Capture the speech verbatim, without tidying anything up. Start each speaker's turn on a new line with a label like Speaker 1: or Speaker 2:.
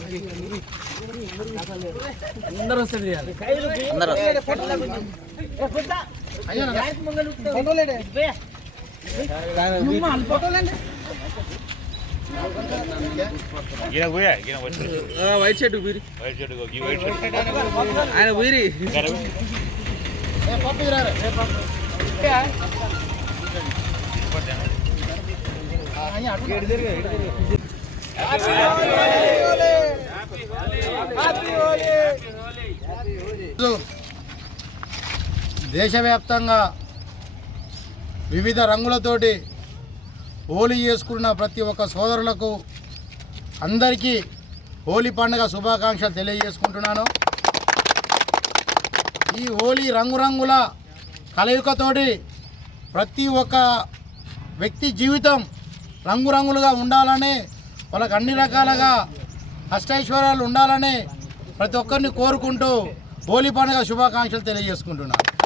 Speaker 1: అందరూ వస్తుంది white shirt వీరి ఆయన వీరి
Speaker 2: దేశవ్యాప్తంగా వివిధ రంగులతోటి హోలీ చేసుకున్న ప్రతి ఒక్క సోదరులకు అందరికీ హోలీ పండుగ శుభాకాంక్షలు తెలియజేసుకుంటున్నాను. ఈ హోలీ రంగురంగుల కలయికతోటి ప్రతి ఒక్క వ్యక్తి జీవితం రంగురంగులుగా ఉండాలని, వాళ్ళకి అన్ని రకాలుగా అష్టైశ్వర్యాలు ఉండాలని ప్రతి ఒక్కరిని కోరుకుంటూ హోలీ పండుగ శుభాకాంక్షలు తెలియజేసుకుంటున్నాను.